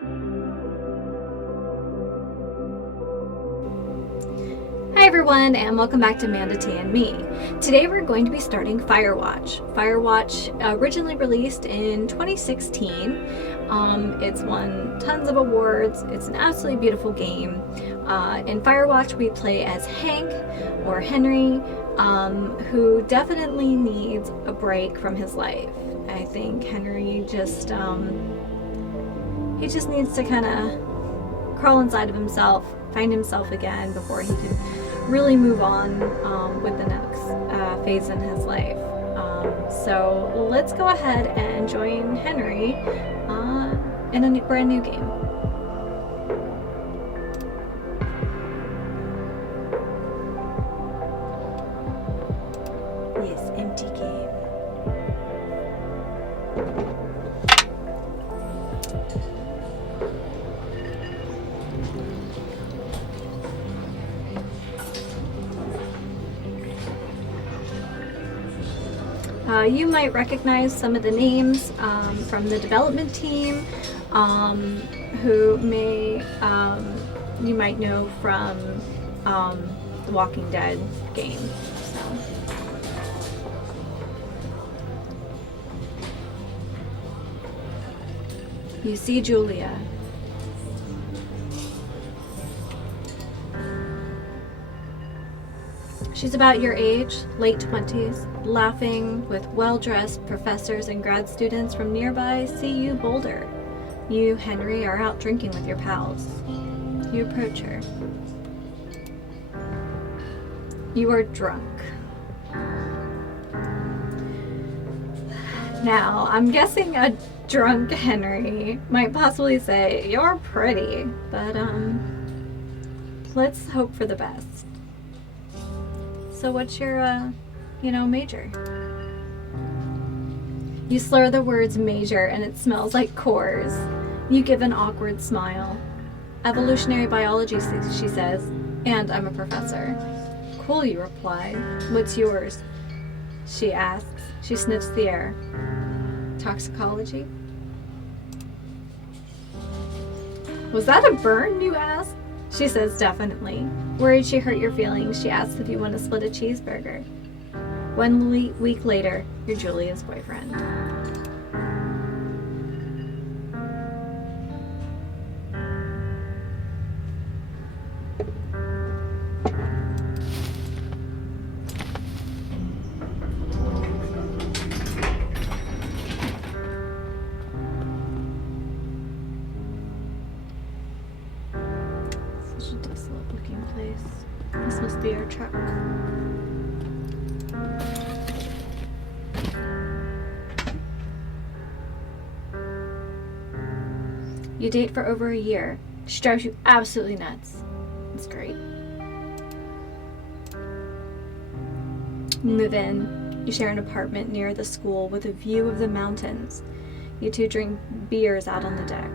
Hi everyone, and welcome back to Amanda T and Me. Today we're going to be starting Firewatch. Firewatch originally released in 2016. It's won tons of awards. It's an absolutely beautiful game. In Firewatch we play as Hank, or Henry, who definitely needs a break from his life. I think Henry just needs to kind of crawl inside of himself, find himself again before he can really move on with the next phase in his life. So let's go ahead and join Henry in a brand new game. Yes, empty game. You might recognize some of the names from the development team, who you might know from the Walking Dead game. So. You see Julia. She's about your age, late 20s, laughing with well-dressed professors and grad students from nearby CU Boulder. You, Henry, are out drinking with your pals. You approach her. You are drunk. Now, I'm guessing a drunk Henry might possibly say, "You're pretty," but let's hope for the best. So what's your, major? You slur the words major and it smells like Coors. You give an awkward smile. Evolutionary biology, she says, and I'm a professor. Cool, you reply. What's yours? She asks. She sniffs the air. Toxicology? Was that a burn, you ask? She says definitely. Worried she hurt your feelings, she asks if you want to split a cheeseburger. 1 week later, you're Julia's boyfriend. Such a desolate looking place. This must be our truck. You date for over a year. She drives you absolutely nuts. It's great. You move in. You share an apartment near the school with a view of the mountains. You two drink beers out on the deck.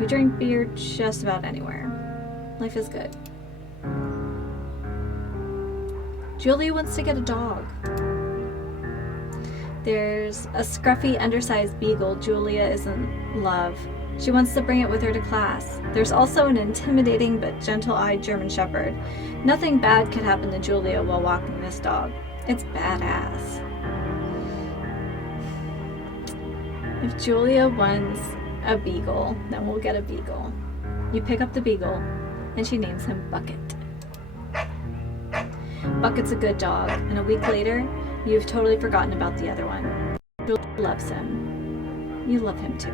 You drink beer just about anywhere. Life is good. Julia wants to get a dog. There's a scruffy, undersized beagle Julia is in love. She wants to bring it with her to class. There's also an intimidating but gentle-eyed German Shepherd. Nothing bad could happen to Julia while walking this dog. It's badass. If Julia wants a beagle, then we'll get a beagle. You pick up the beagle, and she names him Bucket. Bucket's a good dog, and a week later, you've totally forgotten about the other one. Julia loves him. You love him too.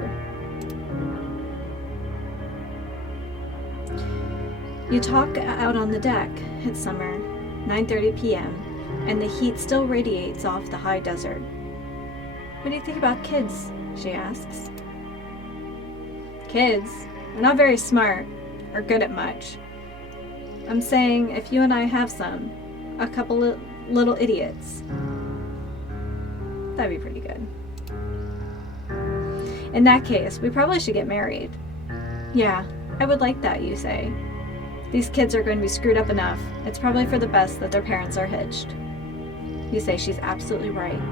You talk out on the deck. It's summer, 9:30 p.m., and the heat still radiates off the high desert. What do you think about kids? She asks. Kids? They're not very smart or good at much. I'm saying if you and I have some, a couple of little idiots, that'd be pretty good. In that case, we probably should get married. Yeah, I would like that, you say. These kids are going to be screwed up enough. It's probably for the best that their parents are hitched. You say she's absolutely right.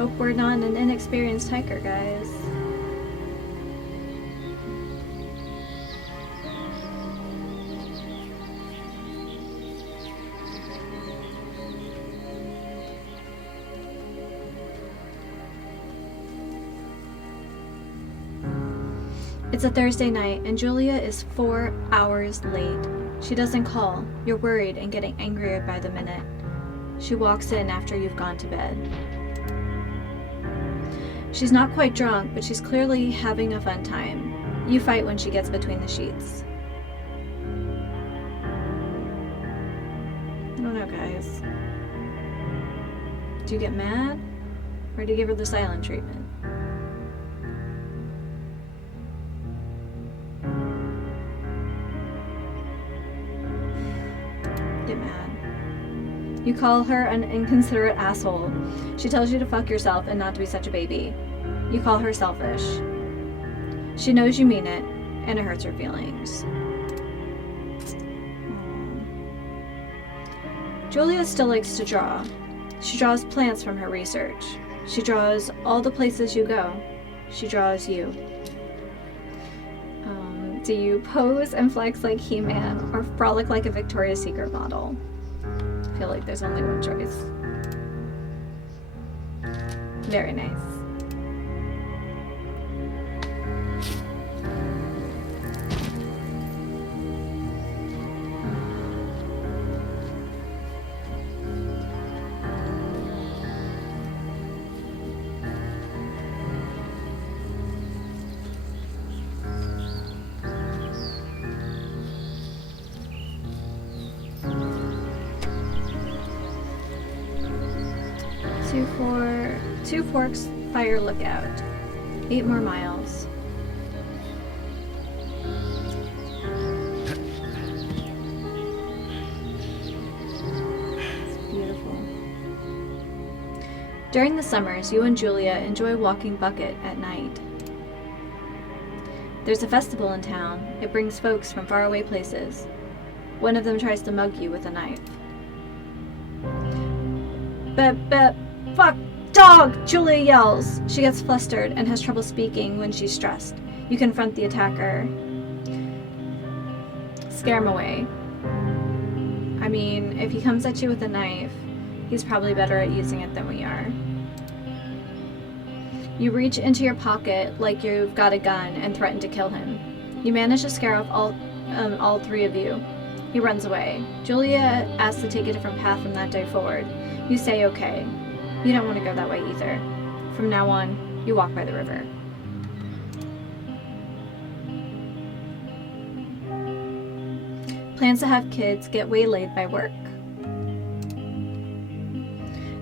hope we're not an inexperienced hiker, guys. It's a Thursday night, and Julia is 4 hours late. She doesn't call. You're worried and getting angrier by the minute. She walks in after you've gone to bed. She's not quite drunk, but she's clearly having a fun time. You fight when she gets between the sheets. I don't know, guys. Do you get mad? Or do you give her the silent treatment? Get mad. You call her an inconsiderate asshole. She tells you to fuck yourself and not to be such a baby. You call her selfish. She knows you mean it, and it hurts her feelings. Julia still likes to draw. She draws plants from her research. She draws all the places you go. She draws you. Do you pose and flex like He-Man or frolic like a Victoria's Secret model? I feel like there's only one choice. Very nice. Two Forks Fire Lookout. 8 more miles. It's beautiful. During the summers, you and Julia enjoy walking Bucket at night. There's a festival in town. It brings folks from faraway places. One of them tries to mug you with a knife. Fuck! Dog! Julia yells. She gets flustered and has trouble speaking when she's stressed. You confront the attacker. Scare him away. I mean, if he comes at you with a knife, he's probably better at using it than we are. You reach into your pocket like you've got a gun and threaten to kill him. You manage to scare off all 3 of you. He runs away. Julia asks to take a different path from that day forward. You say okay. You don't want to go that way either. From now on, you walk by the river. Plans to have kids get waylaid by work.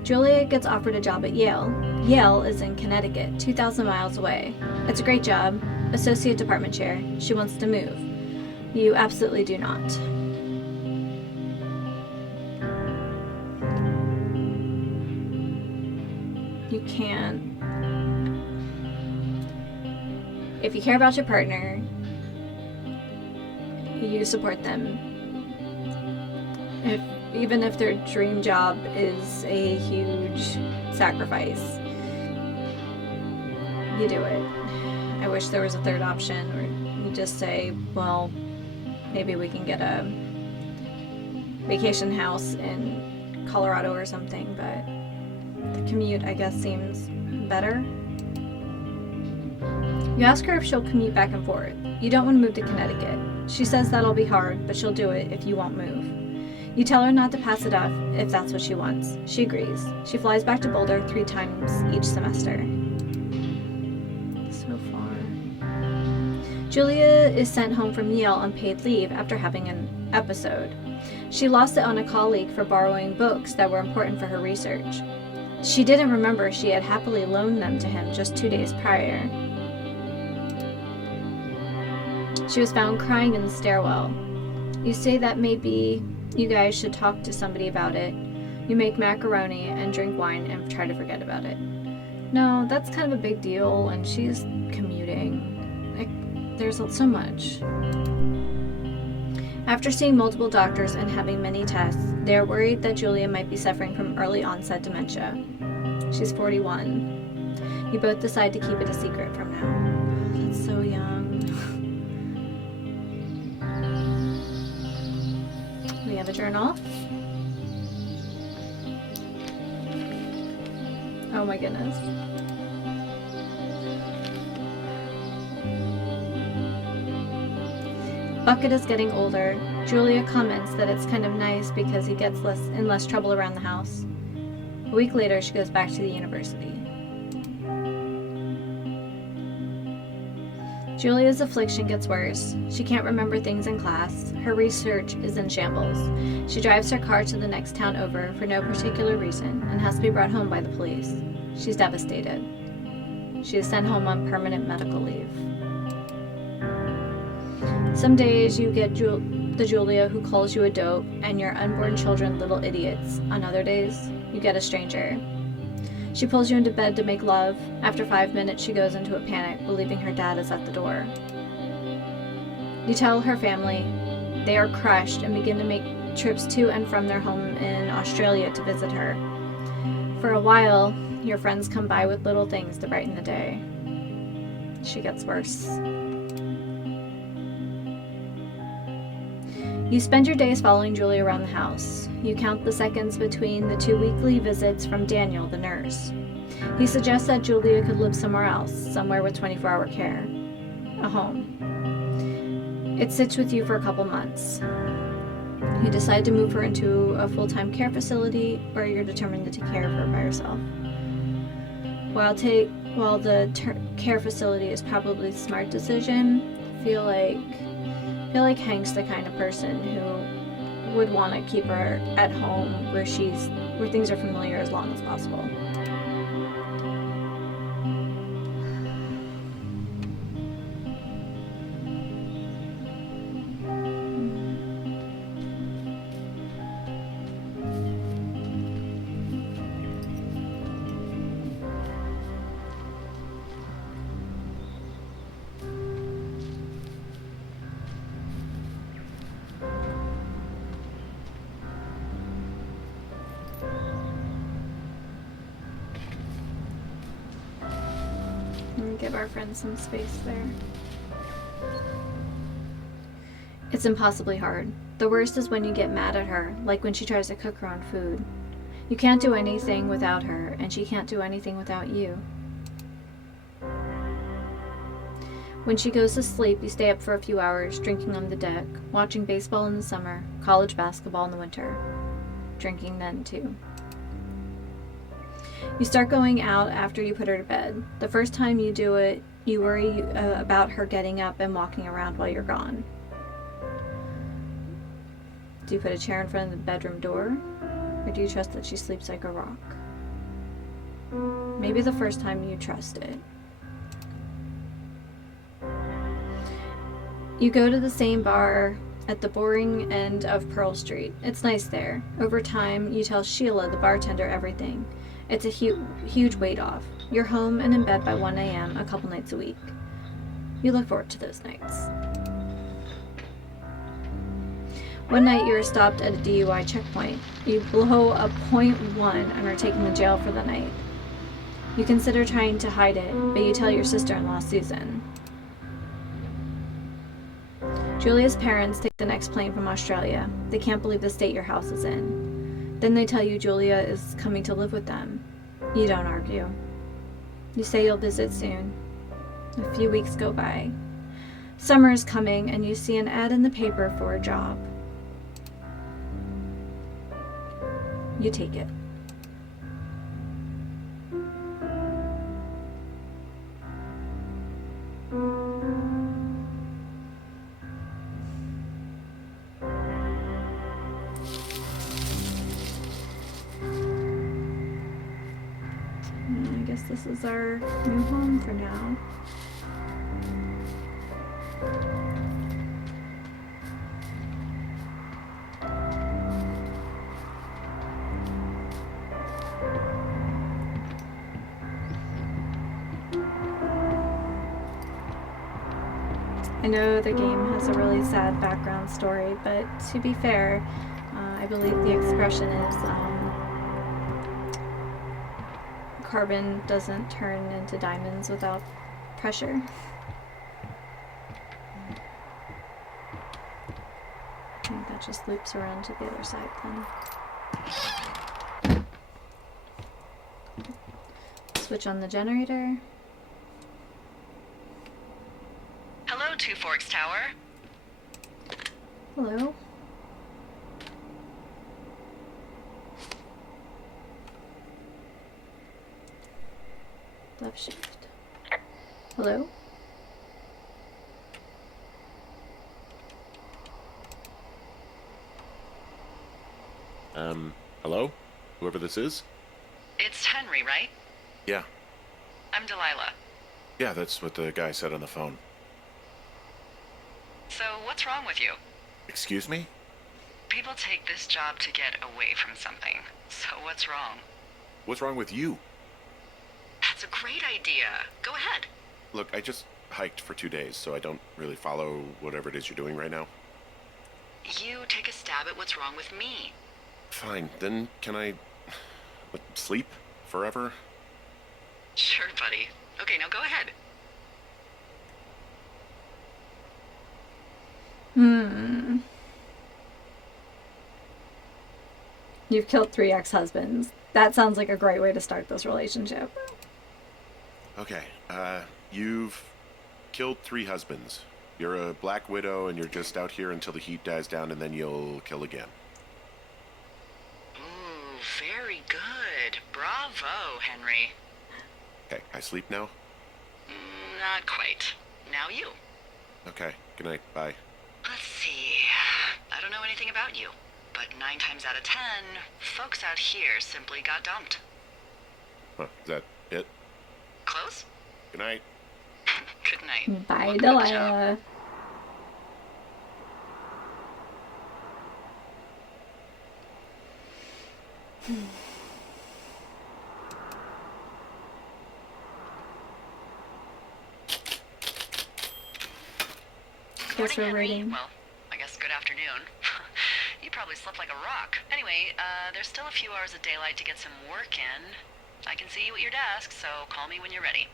Julia gets offered a job at Yale. Yale is in Connecticut, 2,000 miles away. It's a great job. Associate department chair. She wants to move. You absolutely do not. You can't. If you care about your partner, you support them. Even if their dream job is a huge sacrifice, you do it. I wish there was a third option where you just say, well, maybe we can get a vacation house in Colorado or something, but the commute, I guess, seems better. You ask her if she'll commute back and forth. You don't want to move to Connecticut. She says that'll be hard, but she'll do it if you won't move. You tell her not to pass it up if that's what she wants. She agrees. She flies back to Boulder 3 times each semester. So far. Julia is sent home from Yale on paid leave after having an episode. She lost it on a colleague for borrowing books that were important for her research. She didn't remember she had happily loaned them to him just 2 days prior. She was found crying in the stairwell. You say that maybe you guys should talk to somebody about it. You make macaroni and drink wine and try to forget about it. No, that's kind of a big deal, and she's commuting. There's so much. After seeing multiple doctors and having many tests, they are worried that Julia might be suffering from early onset dementia. She's 41. You both decide to keep it a secret from now. That's so young. We have a journal. Oh my goodness. Bucket is getting older. Julia comments that it's kind of nice because he gets in less trouble around the house. A week later, she goes back to the university. Julia's affliction gets worse. She can't remember things in class. Her research is in shambles. She drives her car to the next town over for no particular reason and has to be brought home by the police. She's devastated. She is sent home on permanent medical leave. Some days you get the Julia who calls you a dope and your unborn children little idiots. On other days, you get a stranger. She pulls you into bed to make love. After 5 minutes, she goes into a panic, believing her dad is at the door. You tell her family. They are crushed and begin to make trips to and from their home in Australia to visit her. For a while, your friends come by with little things to brighten the day. She gets worse. You spend your days following Julia around the house. You count the seconds between the 2 weekly visits from Daniel, the nurse. He suggests that Julia could live somewhere else, somewhere with 24-hour care. A home. It sits with you for a couple months. You decide to move her into a full-time care facility, or you're determined to take care of her by yourself. While the care facility is probably a smart decision, I feel like Hank's the kind of person who would want to keep her at home where things are familiar as long as possible. Give our friend some space there. It's impossibly hard. The worst is when you get mad at her, like when she tries to cook her own food. You can't do anything without her, and she can't do anything without you. When she goes to sleep, you stay up for a few hours, drinking on the deck, watching baseball in the summer, college basketball in the winter. Drinking then, too. You start going out after you put her to bed. The first time you do it, you worry about her getting up and walking around while you're gone. Do you put a chair in front of the bedroom door? Or do you trust that she sleeps like a rock? Maybe the first time you trust it. You go to the same bar at the boring end of Pearl Street. It's nice there. Over time, you tell Sheila, the bartender, everything. It's a huge weight off. You're home and in bed by 1 a.m. a couple nights a week. You look forward to those nights. One night you're stopped at a DUI checkpoint. You blow a .1 and are taken to jail for the night. You consider trying to hide it, but you tell your sister-in-law, Susan. Julia's parents take the next plane from Australia. They can't believe the state your house is in. Then they tell you Julia is coming to live with them. You don't argue. You say you'll visit soon. A few weeks go by. Summer is coming and you see an ad in the paper for a job. You take it. This is our new home for now. I know the game has a really sad background story, but to be fair, I believe the expression is carbon doesn't turn into diamonds without pressure. I think that just loops around to the other side then. Switch on the generator. Hello, Two Forks Tower. Hello. Left shift. Hello? Hello? Whoever this is? It's Henry, right? Yeah. I'm Delilah. Yeah, that's what the guy said on the phone. So, what's wrong with you? Excuse me? People take this job to get away from something. So, what's wrong? What's wrong with you? That's a great idea. Go ahead. Look, I just hiked for 2 days, so I don't really follow whatever it is you're doing right now. You take a stab at what's wrong with me. Fine, then can I... sleep? Forever? Sure, buddy. Okay, now go ahead. You've killed 3 ex-husbands. That sounds like a great way to start this relationship. Okay, you've killed 3 husbands. You're a black widow and you're just out here until the heat dies down and then you'll kill again. Ooh, very good. Bravo, Henry. Okay, I sleep now? Not quite. Now you. Okay, good night, bye. Let's see. I don't know anything about you, but 9 times out of 10, folks out here simply got dumped. Huh, is that it? Close? Good night. Good night. Bye, Welcome to the job. Delilah. Guess we're Henry. waiting. Well, I guess good afternoon. You probably slept like a rock. Anyway, there's still a few hours of daylight to get some work in. I can see you at your desk, so call me when you're ready.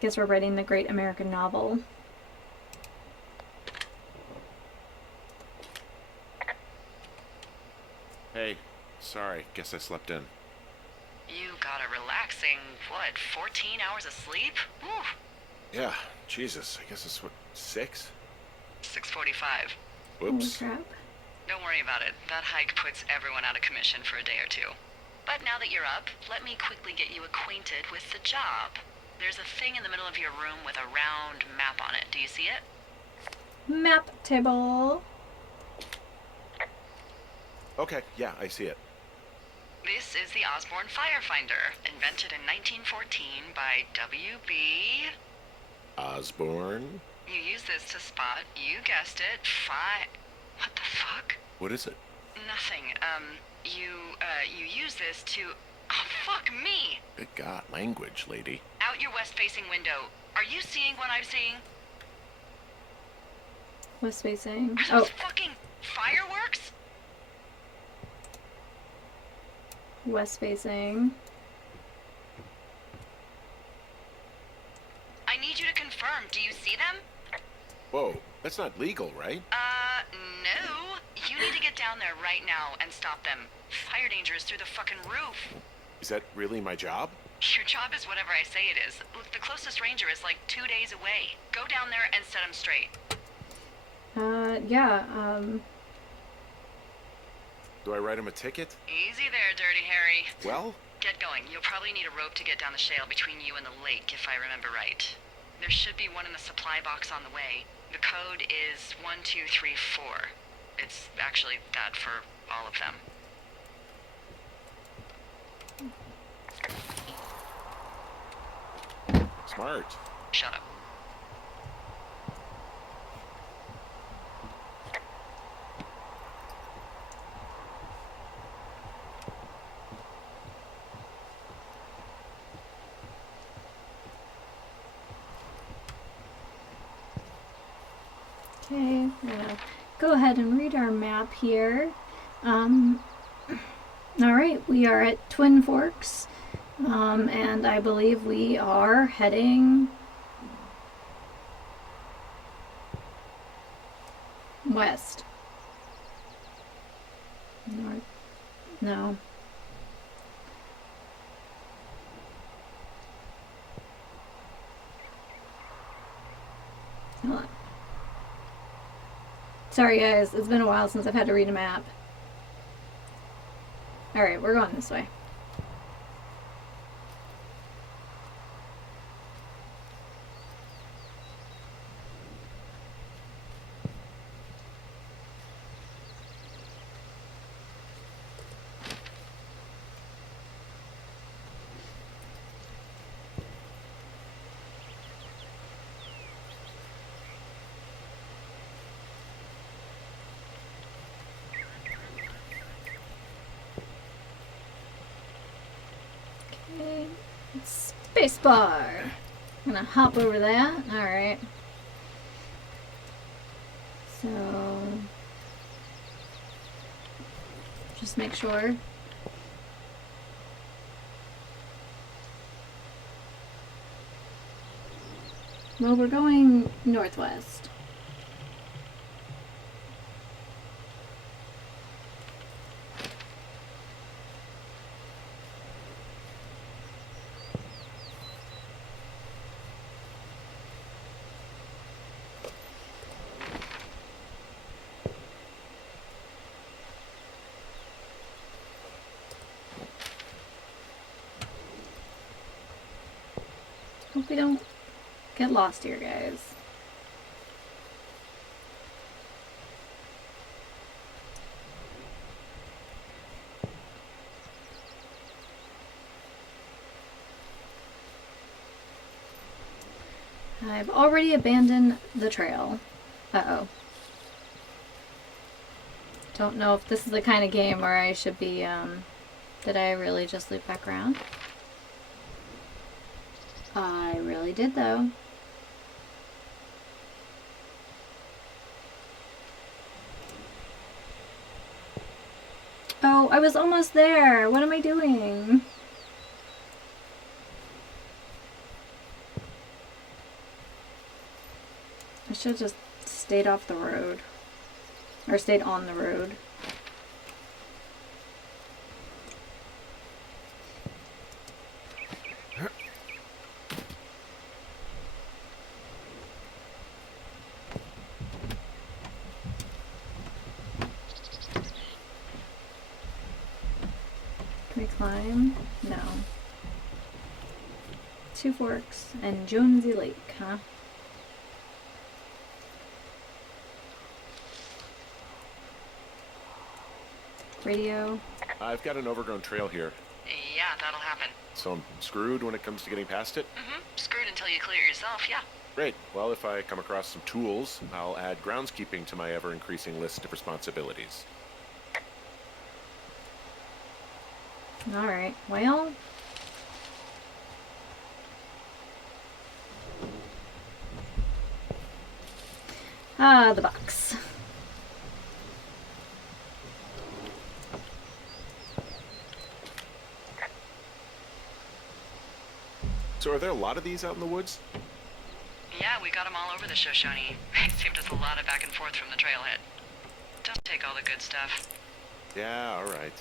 Guess we're writing the great American novel. Hey, sorry, guess I slept in. You got a relaxing, 14 hours of sleep? Whew. Yeah, Jesus, I guess it's what, 6? 6:45. Whoops. Holy crap. Don't worry about it. That hike puts everyone out of commission for a day or two. But now that you're up, let me quickly get you acquainted with the job. There's a thing in the middle of your room with a round map on it. Do you see it? Map table. Okay, yeah, I see it. This is the Osborne Firefinder, invented in 1914 by W.B. Osborne? You use this to spot, you guessed it, What the fuck? What is it? Nothing. You use this to... Oh, fuck me! Good God, language, lady. Out your west-facing window. Are you seeing what I'm seeing? West facing. Are those Oh, fucking fireworks? west facing. I need you to confirm. Do you see them? Whoa, that's not legal, right? No. You need to get down there right now and stop them. Fire danger is through the fucking roof. Is that really my job? Your job is whatever I say it is. Look, the closest ranger is like 2 days away. Go down there and set him straight. Yeah, Do I write him a ticket? Easy there, Dirty Harry. Well, Get going. You'll probably need a rope to get down the shale between you and the lake, if I remember right. There should be one in the supply box on the way. The code is 1234. It's actually that for all of them. smart. Shut up. okay. We're gonna go ahead and read our map here. All right, we are at Twin Forks, and I believe we are heading west. North. No. Hold on. Sorry, guys. It's been a while since I've had to read a map. All right, we're going this way. Okay. Spacebar. I'm gonna hop over that. All right. So just make sure. Well, we're going northwest. Hope we don't get lost here, guys. I've already abandoned the trail. Uh-oh. Don't know if this is the kind of game where I should be, did I really just loop back around? I really did, though. Oh, I was almost there. What am I doing? I should have just stayed off the road. Or stayed on the road. Can we climb? No. Two Forks and Jonesy Lake, huh? Radio. I've got an overgrown trail here, Yeah, that'll happen. so I'm screwed when it comes to getting past it. Screwed until you clear it yourself, yeah. Great. Well, if I come across some tools, I'll add groundskeeping to my ever-increasing list of responsibilities. Alright, well. Ah, the box. So are there a lot of these out in the woods? Yeah, we got them all over the Shoshone. It saved us a lot of back and forth from the trailhead. Don't take all the good stuff. Yeah, all right.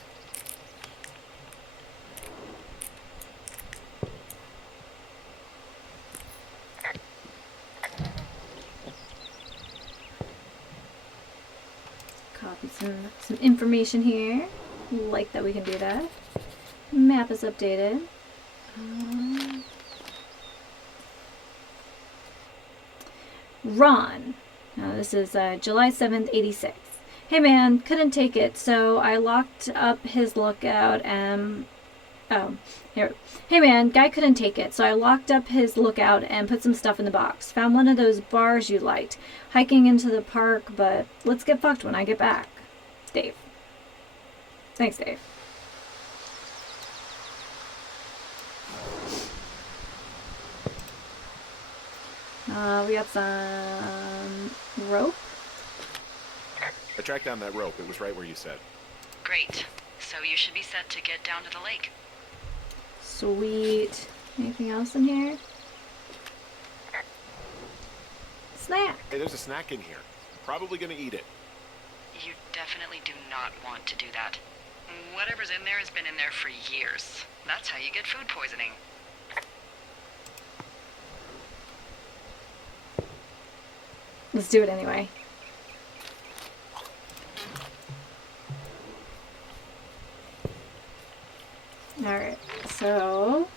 Copy some information here. Like that we can do that. Map is updated. Ron. Now this is July 7th, 86. Hey man, couldn't take it, so I locked up his lookout and... Oh, here. Hey man, guy couldn't take it, so I locked up his lookout and put some stuff in the box. Found one of those bars you liked. Hiking into the park, but let's get fucked when I get back. Dave. Thanks, Dave. We got some rope. I tracked down that rope. It was right where you said. Great. so you should be set to get down to the lake. Sweet. Anything else in here? Snack. Hey, there's a snack in here. Probably gonna eat it. You definitely do not want to do that. Whatever's in there has been in there for years. That's how you get food poisoning. Let's do it anyway. Alright, so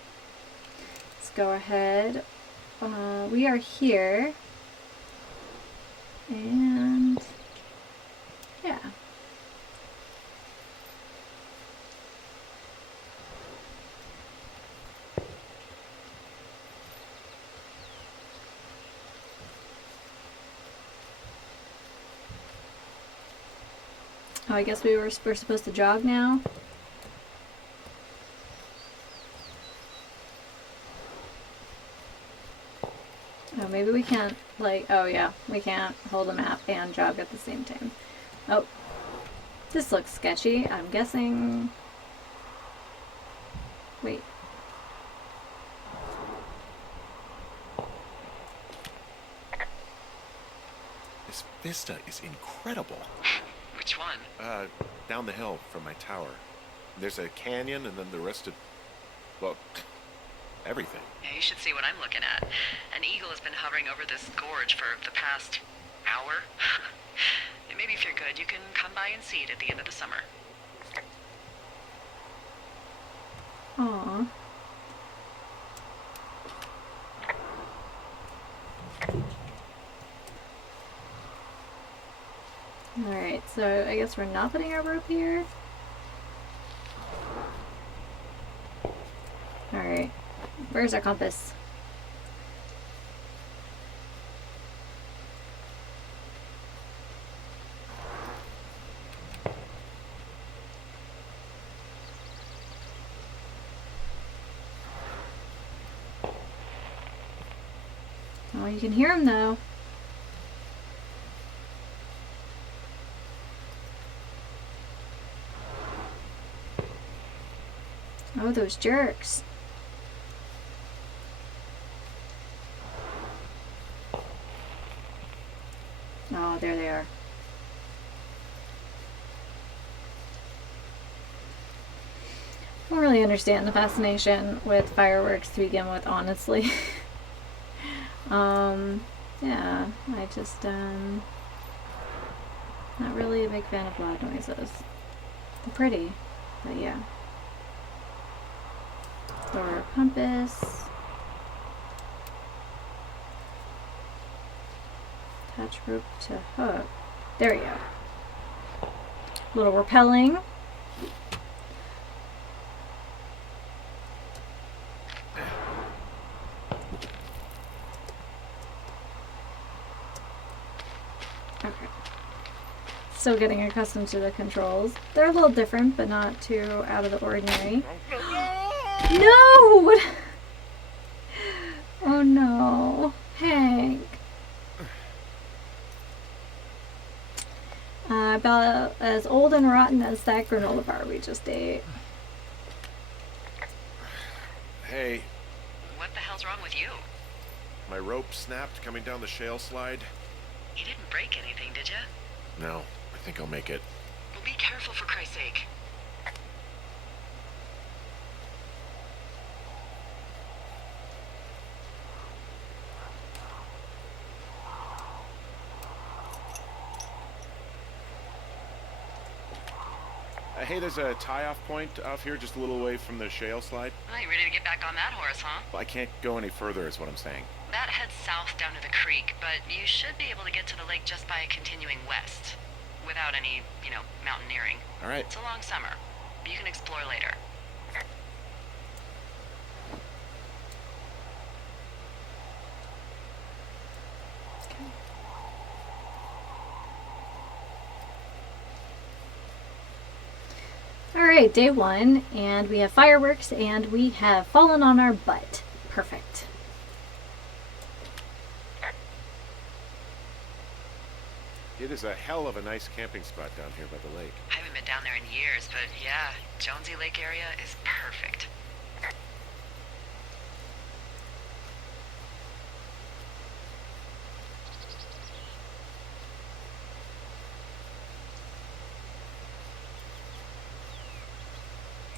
let's go ahead. We are here. And yeah. Oh, I guess we're supposed to jog now. Oh, maybe we can't, like, oh yeah, we can't hold a map and jog at the same time. Oh, this looks sketchy. I'm guessing... Wait. This vista is incredible. Which one? Down the hill from my tower. There's a canyon and then the rest of, well, everything. Yeah, you should see what I'm looking at. An eagle has been hovering over this gorge for the past hour. And maybe if you're good, you can come by and see it at the end of the summer. Aww. Alright, so I guess we're not putting our rope here. Alright. Where's our compass? Oh, you can hear him though. Oh, those jerks. Oh, there they are. I don't really understand the fascination with fireworks to begin with, honestly. Yeah, I just, not really a big fan of loud noises. They're pretty, but yeah. Or compass. Attach rope to hook. There we go. Little rappelling. Okay. Still getting accustomed to the controls. They're a little different, but not too out of the ordinary. No! Oh no. Hank. About as old and rotten as that granola bar we just ate. Hey, What the hell's wrong with you? my rope snapped coming down the shale slide. You didn't break anything, did you? No, I think I'll make it. Well, be careful for Christ's sake. Hey, there's a tie-off point off here just a little away from the shale slide. Well, you ready to get back on that horse, huh? Well, I can't go any further is what I'm saying. That heads south down to the creek, but you should be able to get to the lake just by continuing west. Without any, mountaineering. All right. It's a long summer. You can explore later. Alright, day one, and we have fireworks, and we have fallen on our butt. Perfect. It is a hell of a nice camping spot down here by the lake. I haven't been down there in years, but yeah, Jonesy Lake area is perfect.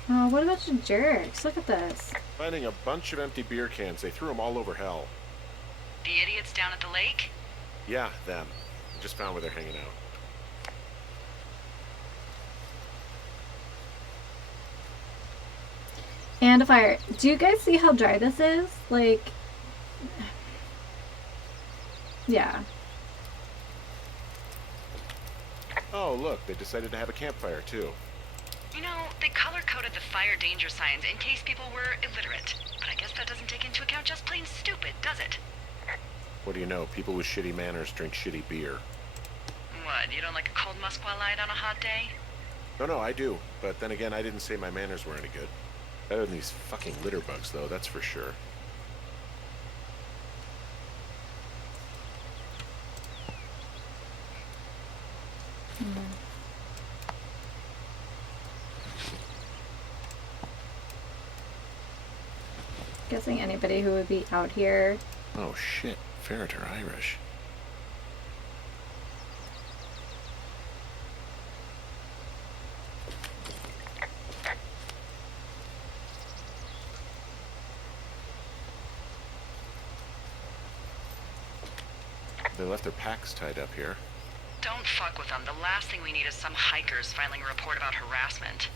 Oh, what a bunch of jerks. Look at this. Finding a bunch of empty beer cans. They threw them all over hell. The idiots down at the lake? Yeah, them. I just found where they're hanging out. And a fire. Do you guys see how dry this is? Like, yeah. Oh, look, they decided to have a campfire, too. You know, they color-coded the fire danger signs in case people were illiterate. But I guess that doesn't take into account just plain stupid, does it? What do you know? People with shitty manners drink shitty beer. What, you don't like a cold Musqua Light on a hot day? No, I do. But then again, I didn't say my manners were any good. Better than these fucking litter bugs, though, that's for sure. Guessing anybody who would be out here. Oh, shit. Ferret are Irish. They left their packs tied up here. Don't fuck with them. The last thing we need is some hikers filing a report about harassment.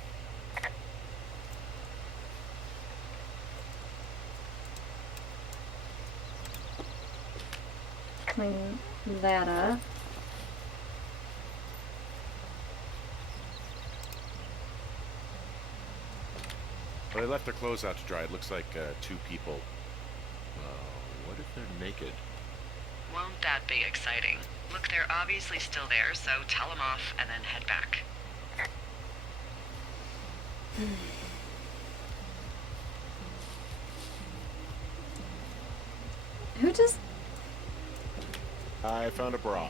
Clean that up. Well, they left their clothes out to dry. It looks like 2 people. What if they're naked? Won't that be exciting? Look, they're obviously still there, so tell them off and then head back. Who just... I found a bra.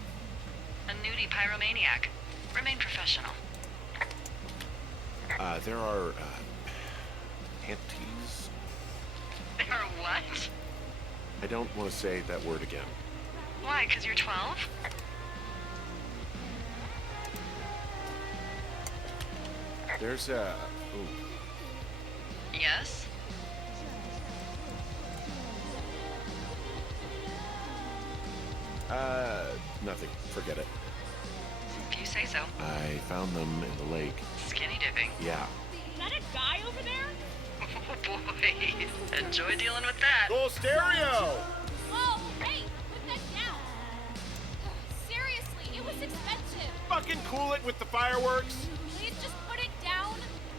A nudie pyromaniac. Remain professional. There are, panties. They are what? I don't want to say that word again. Why, 'cause you're 12? There's a... Ooh. Yes? Nothing. Forget it. If you say so. I found them in the lake. Skinny dipping. Yeah. Is that a guy over there? Oh boy. Enjoy dealing with that. Full stereo! Oh, hey, put that down. Seriously, it was expensive. Fucking cool it with the fireworks! Please just put it down.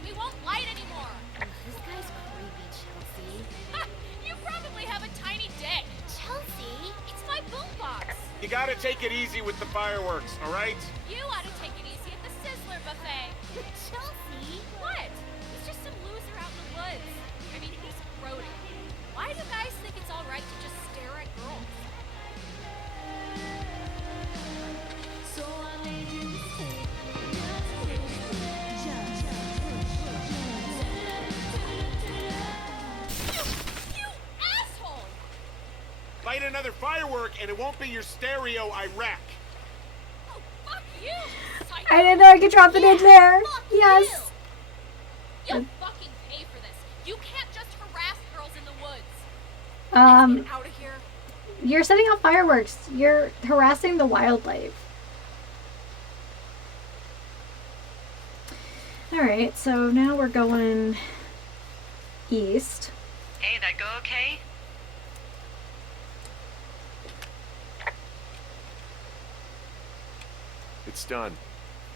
We won't light anymore. This guy's creepy, Chelsea. Ha! You probably have a tiny dick. Chelsea? It's my boombox. You gotta take it easy with the fireworks, alright? You ought to take it easy at the Sizzler buffet. Chelsea? What? He's just some loser out in the woods. I mean, he's grody. Why do guys think it's all right to just stare at girls? You asshole! Light another firework and it won't be your stereo I wreck. Oh, fuck you! Psycho. I didn't know I could drop it in there. Fuck Yes. you! You'll fucking pay for this. You can't just harass girls in the woods. Get out of here. You're setting off fireworks. You're harassing the wildlife. Alright, so now we're going east. Hey, that go okay? It's done.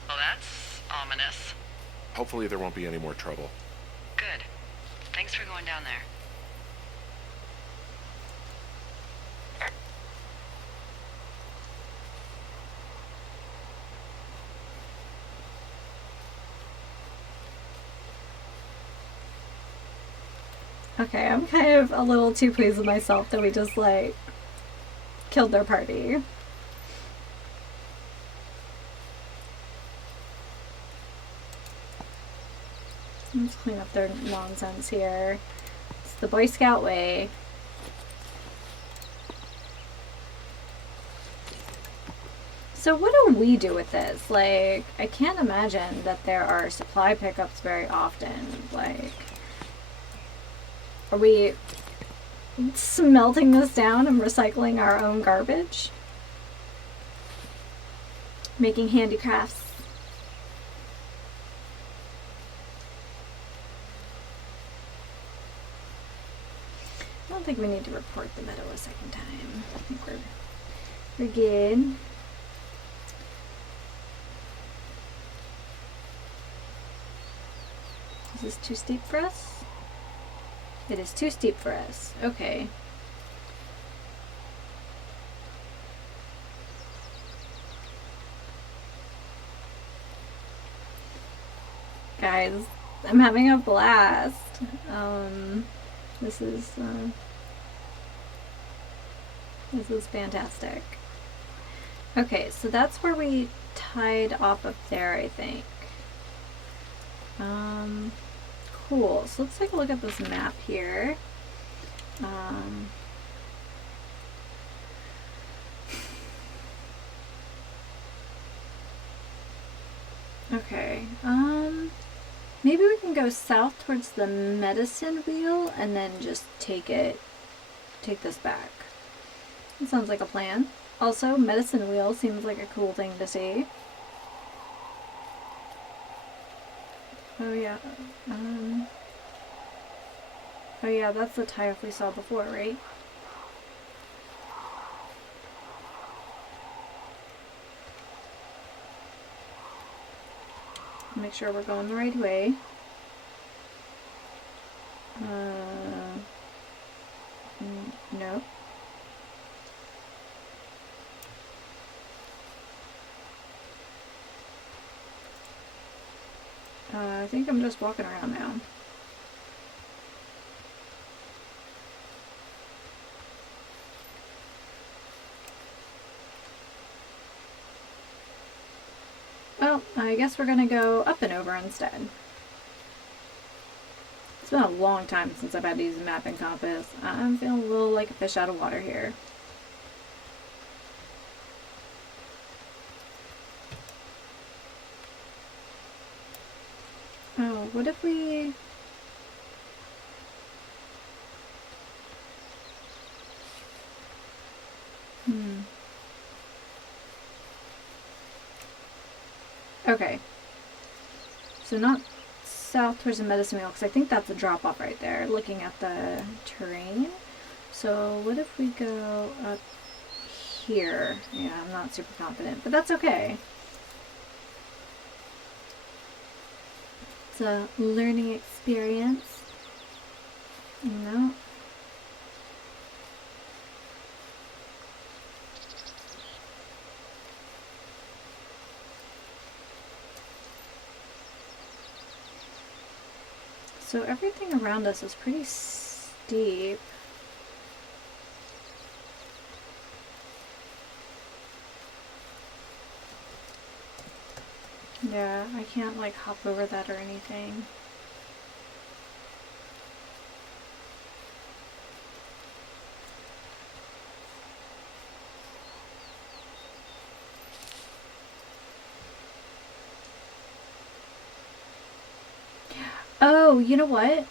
Well, that's ominous. Hopefully there won't be any more trouble. Good. Thanks for going down there. Okay, I'm kind of a little too pleased with myself that we just, like, killed their party. Let's clean up their nonsense here. It's the Boy Scout way. So what do we do with this? Like, I can't imagine that there are supply pickups very often. Like, are we smelting this down and recycling our own garbage? Making handicrafts? I don't think we need to report the meadow a second time. I think we're good. Is this too steep for us? It is too steep for us. Okay. Guys, I'm having a blast. This is fantastic. Okay, so that's where we tied off up there, I think. Cool. So let's take a look at this map here. Okay. Maybe we can go south towards the medicine wheel and then just take this back. That sounds like a plan. Also, medicine wheel seems like a cool thing to see. Oh yeah. Oh yeah, that's the tie-off we saw before, right? Make sure we're going the right way. No. I think I'm just walking around now. Well, I guess we're gonna go up and over instead. It's been a long time since I've had to use a map and compass. I'm feeling a little like a fish out of water here. Oh, what if we... Okay. So not south towards the medicine wheel, because I think that's a drop-off right there, looking at the terrain. So what if we go up here? Yeah, I'm not super confident, but that's okay. It's a learning experience, you know? So everything around us is pretty steep. Yeah, I can't like hop over that or anything. Oh, you know what?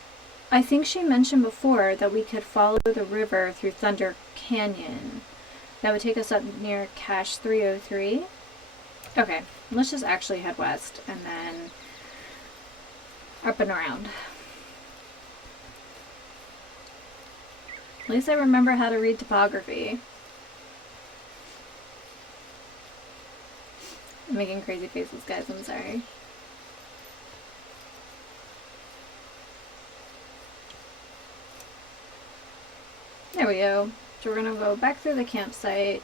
I think she mentioned before that we could follow the river through Thunder Canyon. That would take us up near Cache 303. Okay, let's just actually head west and then up and around. At least I remember how to read topography. I'm making crazy faces, guys, I'm sorry. There we go. So we're gonna go back through the campsite.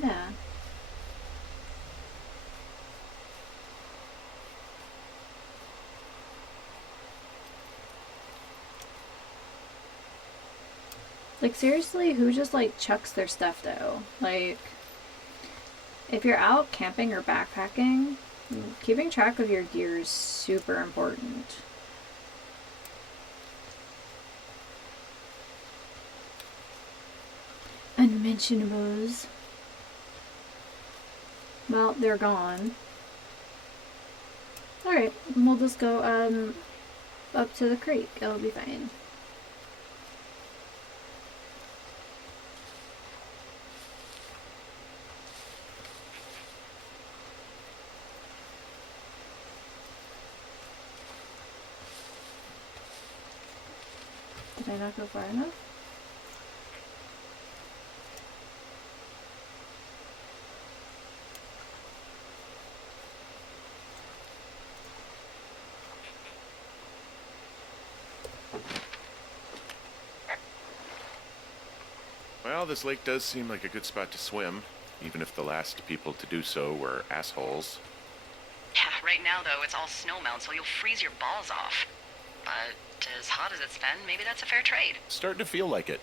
Yeah. Like, seriously, who just, like, chucks their stuff, though? Like, if you're out camping or backpacking, Keeping track of your gear is super important. Unmentionables. Well, they're gone. Alright, we'll just go up to the creek. It'll be fine. Did I not go far enough? Well, this lake does seem like a good spot to swim, even if the last people to do so were assholes. Yeah, right now, though, it's all snowmelt, so you'll freeze your balls off. But as hot as it's been, maybe that's a fair trade. Starting to feel like it.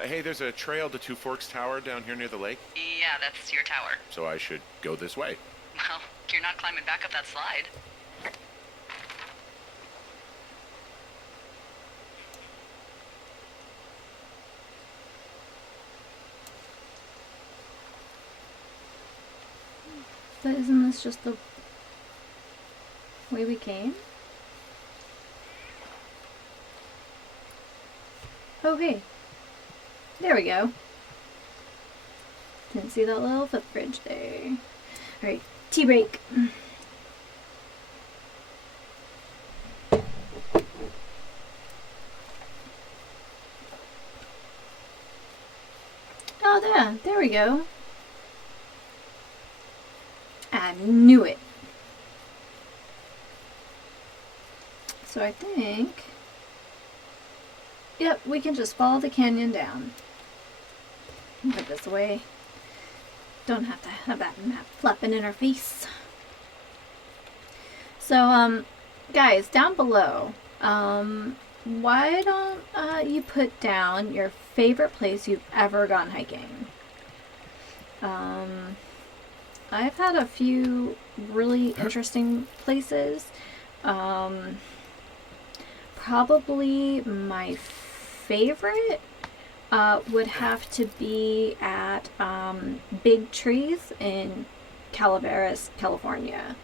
Hey, there's a trail to Two Forks Tower down here near the lake, Yeah, that's your tower. so I should go this way. Well, you're not climbing back up that slide. But isn't this just the way we came? Okay. There we go. Didn't see that little footbridge there. Alright, tea break. Oh, there we go. I knew it. So I think, yep, we can just follow the canyon down. Put this away. Don't have to have that map flapping in our face. So, guys, down below, why don't you put down your favorite place you've ever gone hiking? I've had a few really interesting places. Probably my favorite would have to be at Big Trees in Calaveras, California.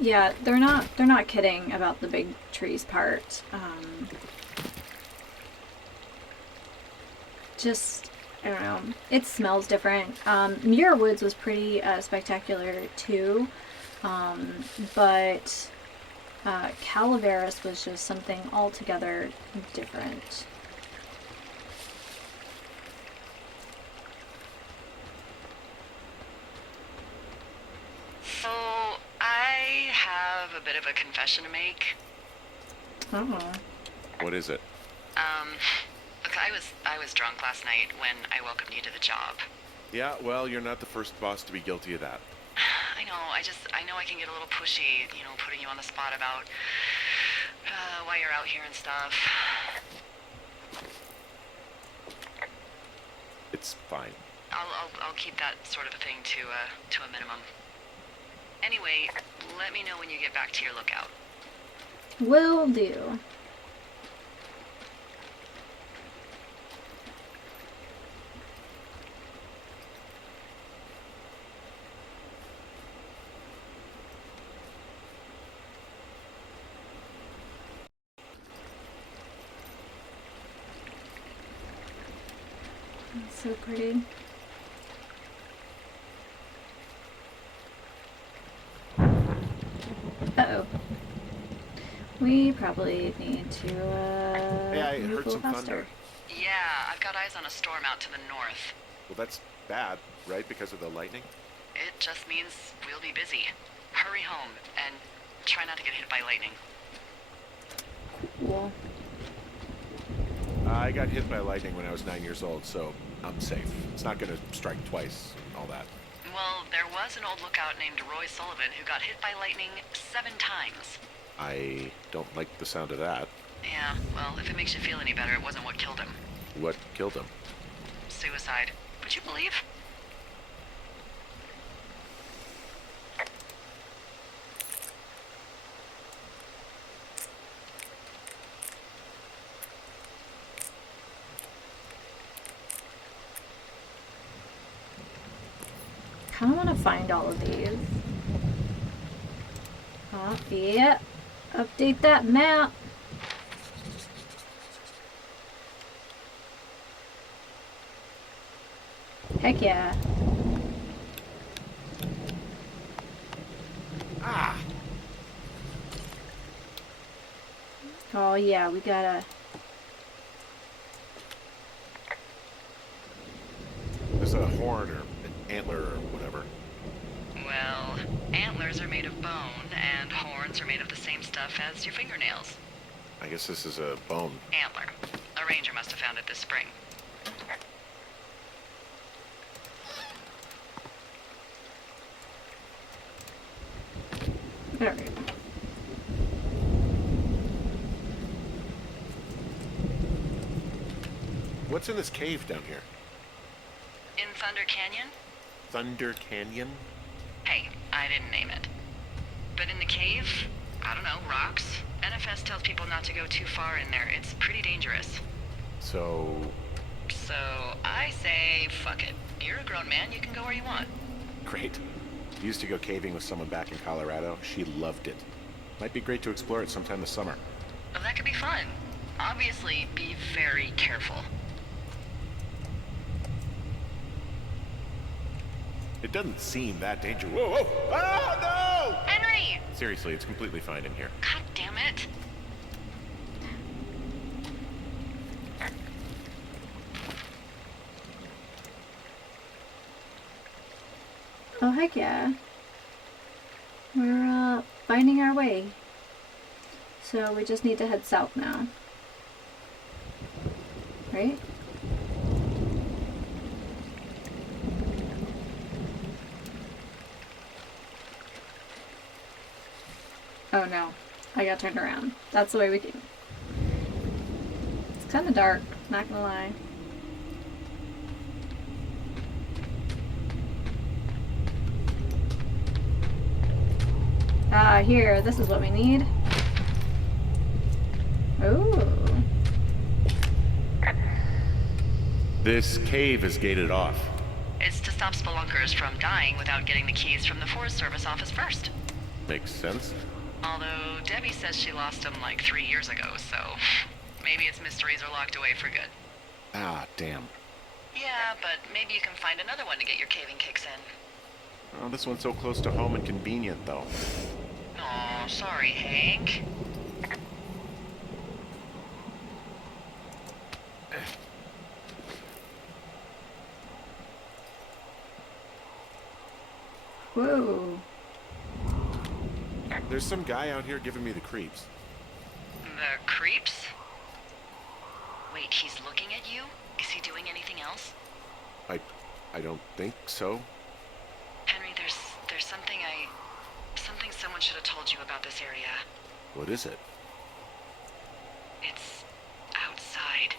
Yeah, they're not kidding about the Big Trees part. Just, I don't know, it smells different. Muir Woods was pretty spectacular too, but Calaveras was just something altogether different. So, I have a bit of a confession to make. Oh. What is it? Look, I was drunk last night when I welcomed you to the job. Yeah, well, you're not the first boss to be guilty of that. I know I can get a little pushy, putting you on the spot about why you're out here and stuff. It's fine. I'll keep that sort of a thing to a minimum. Anyway, let me know when you get back to your lookout. Will do. That's so pretty. Uh-oh. We probably need to, Hey, I move heard a little some faster. thunder. Yeah, I've got eyes on a storm out to the north. Well, that's bad, right? Because of the lightning? It just means we'll be busy. Hurry home and try not to get hit by lightning. Cool. I got hit by lightning when I was 9 years old, so I'm safe. It's not going to strike twice and all that. Well, there was an old lookout named Roy Sullivan who got hit by lightning 7 times. I don't like the sound of that. Yeah, well, if it makes you feel any better, it wasn't what killed him. What killed him? Suicide. Would you believe? kind of want to find all of these. Oh, yeah. Update that map. Heck yeah. Ah! Oh yeah, we gotta... There's a horn or an antler or whatever. Well, antlers are made of bone, and horns are made of the same stuff as your fingernails. I guess this is a bone. Antler. A ranger must have found it this spring. Alright. What's in this cave down here? In Thunder Canyon? Thunder Canyon? Hey, I didn't name it. But in the cave, I don't know, rocks. NFS tells people not to go too far in there. It's pretty dangerous. So... So I say, fuck it. You're a grown man, you can go where you want. Great. Used to go caving with someone back in Colorado. She loved it. Might be great to explore it sometime this summer. Well, that could be fun. Obviously, be very careful. It doesn't seem that dangerous. Whoa, whoa! Oh, no! Henry! Seriously, it's completely fine in here. God damn it. Oh heck yeah. We're finding our way. So we just need to head south now. Right? Oh no, I got turned around. That's the way we came. It's kind of dark, not gonna lie. Ah, here, this is what we need. Ooh. This cave is gated off. It's to stop spelunkers from dying without getting the keys from the Forest Service office first. Makes sense. Although Debbie says she lost them like 3 years ago, so maybe its mysteries are locked away for good. Ah, damn. Yeah, but maybe you can find another one to get your caving kicks in. Oh, this one's so close to home and convenient, though. Aw, sorry, Hank. Whoa. There's some guy out here giving me the creeps. The creeps? Wait, he's looking at you? Is he doing anything else? I don't think so. Henry, there's something something someone should have told you about this area. What is it? It's outside.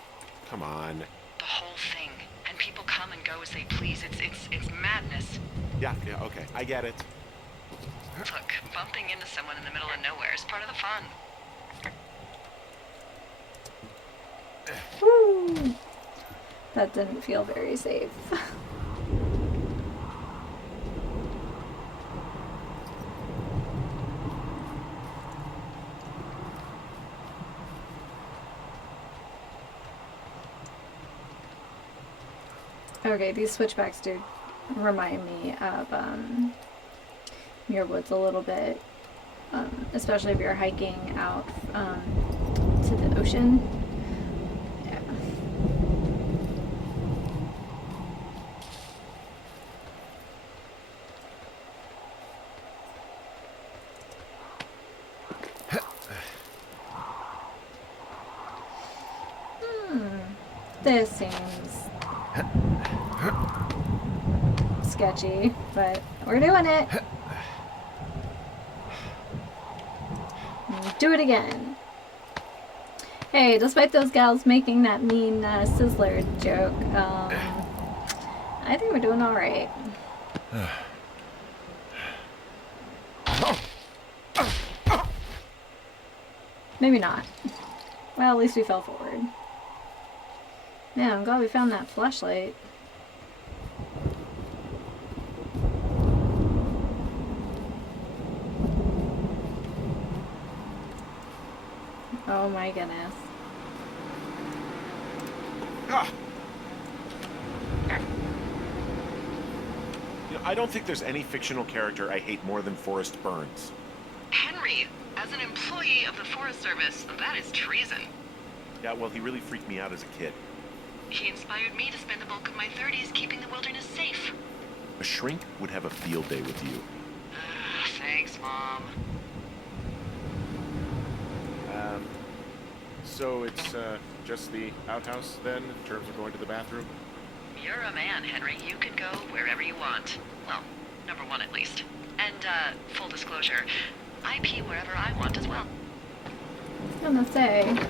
Come on. The whole thing. And people come and go as they please. It's madness. Yeah, okay, I get it. Look, bumping into someone in the middle of nowhere is part of the fun. Woo. That didn't feel very safe. Okay, these switchbacks do remind me of Muir Woods a little bit, especially if you're hiking out to the ocean. Yeah. This seems sketchy, but we're doing it. Do it again. Hey, despite those gals making that mean Sizzler joke, I think we're doing all right. Maybe not. Well, at least we fell forward. Man, I'm glad we found that flashlight. Oh my goodness. Ah. You know, I don't think there's any fictional character I hate more than Forrest Burns. Henry, as an employee of the Forest Service, that is treason. Yeah, well, he really freaked me out as a kid. He inspired me to spend the bulk of my 30s keeping the wilderness safe. A shrink would have a field day with you. Thanks, Mom. So it's just the outhouse then, in terms of going to the bathroom? You're a man, Henry. You can go wherever you want. Well, number one at least. And, full disclosure, I pee wherever I want as well. I was gonna say.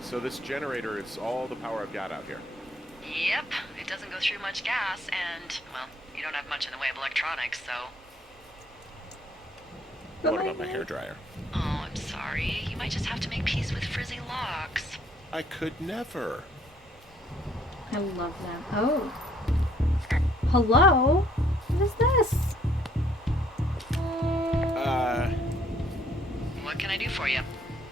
So this generator is all the power I've got out here. Yep, it doesn't go through much gas, and, well, you don't have much in the way of electronics, so... What about my hairdryer? Oh, I'm sorry. You might just have to make peace with frizzy locks. I could never. I love that. Oh. Hello? What is this? What can I do for you?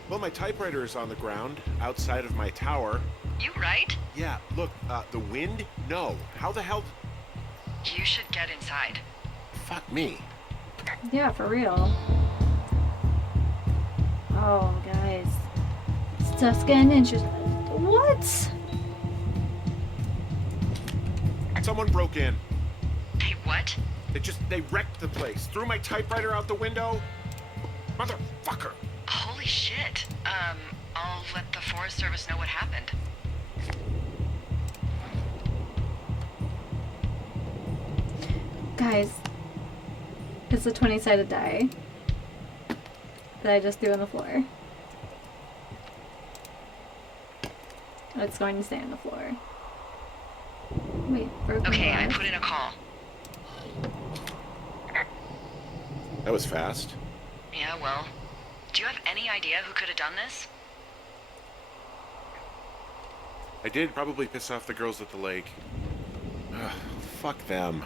Well, my typewriter is on the ground, outside of my tower. You right? Yeah, look, the wind? No. How the hell... You should get inside. Fuck me. Yeah, for real. Oh, guys. Stuff's getting interesting. What? Someone broke in. Hey, what? They wrecked the place. Threw my typewriter out the window. Motherfucker. Holy shit. I'll let the Forest Service know what happened. Guys, it's a 20-sided die that I just threw on the floor. It's going to stay on the floor. Wait, broken Okay, I glass. put in a call. That was fast. Yeah, well, do you have any idea who could have done this? I did probably piss off the girls at the lake. Ugh, fuck them.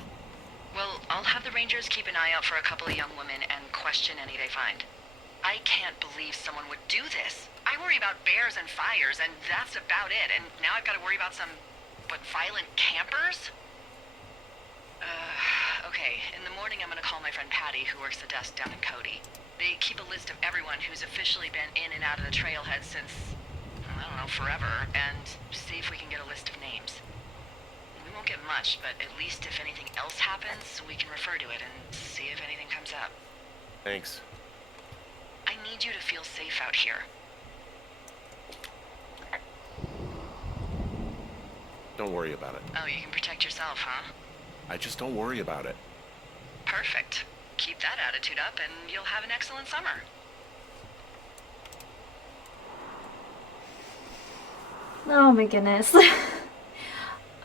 Well, I'll have the Rangers keep an eye out for a couple of young women and question any they find. I can't believe someone would do this. I worry about bears and fires, and that's about it. And now I've got to worry about some, violent campers? Okay, in the morning I'm going to call my friend Patty, who works the desk down in Cody. They keep a list of everyone who's officially been in and out of the trailhead since, I don't know, forever, and see if we can get a list of names. We won't get much, but at least if anything else happens, we can refer to it and see if anything comes up. Thanks. I need you to feel safe out here. Don't worry about it. Oh, you can protect yourself, huh? I just don't worry about it. Perfect. Keep that attitude up and you'll have an excellent summer. Oh my goodness.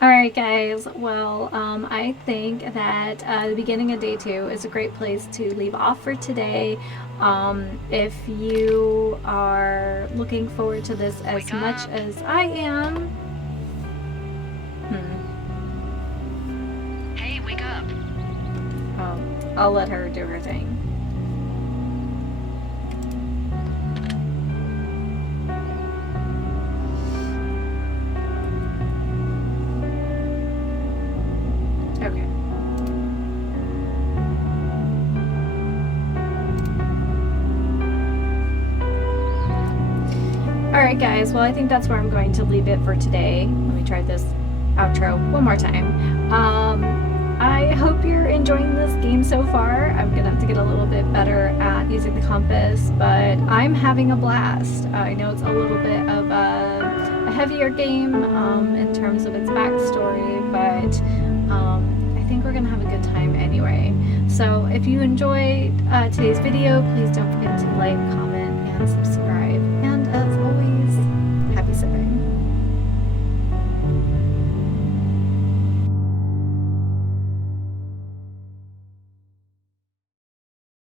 Alright guys, well, I think that the beginning of day 2 is a great place to leave off for today. If you are looking forward to this as Wake much up. as I am... Hey, wake up. Oh, I'll let her do her thing. Okay. Alright guys, well I think that's where I'm going to leave it for today. Let me try this outro one more time. I hope you're enjoying this game so far. I'm gonna have to get a little bit better at using the compass, but I'm having a blast. I know it's a little bit of a heavier game in terms of its backstory, but I think we're gonna have a good time anyway. So if you enjoyed today's video, please don't forget to like, comment, and subscribe.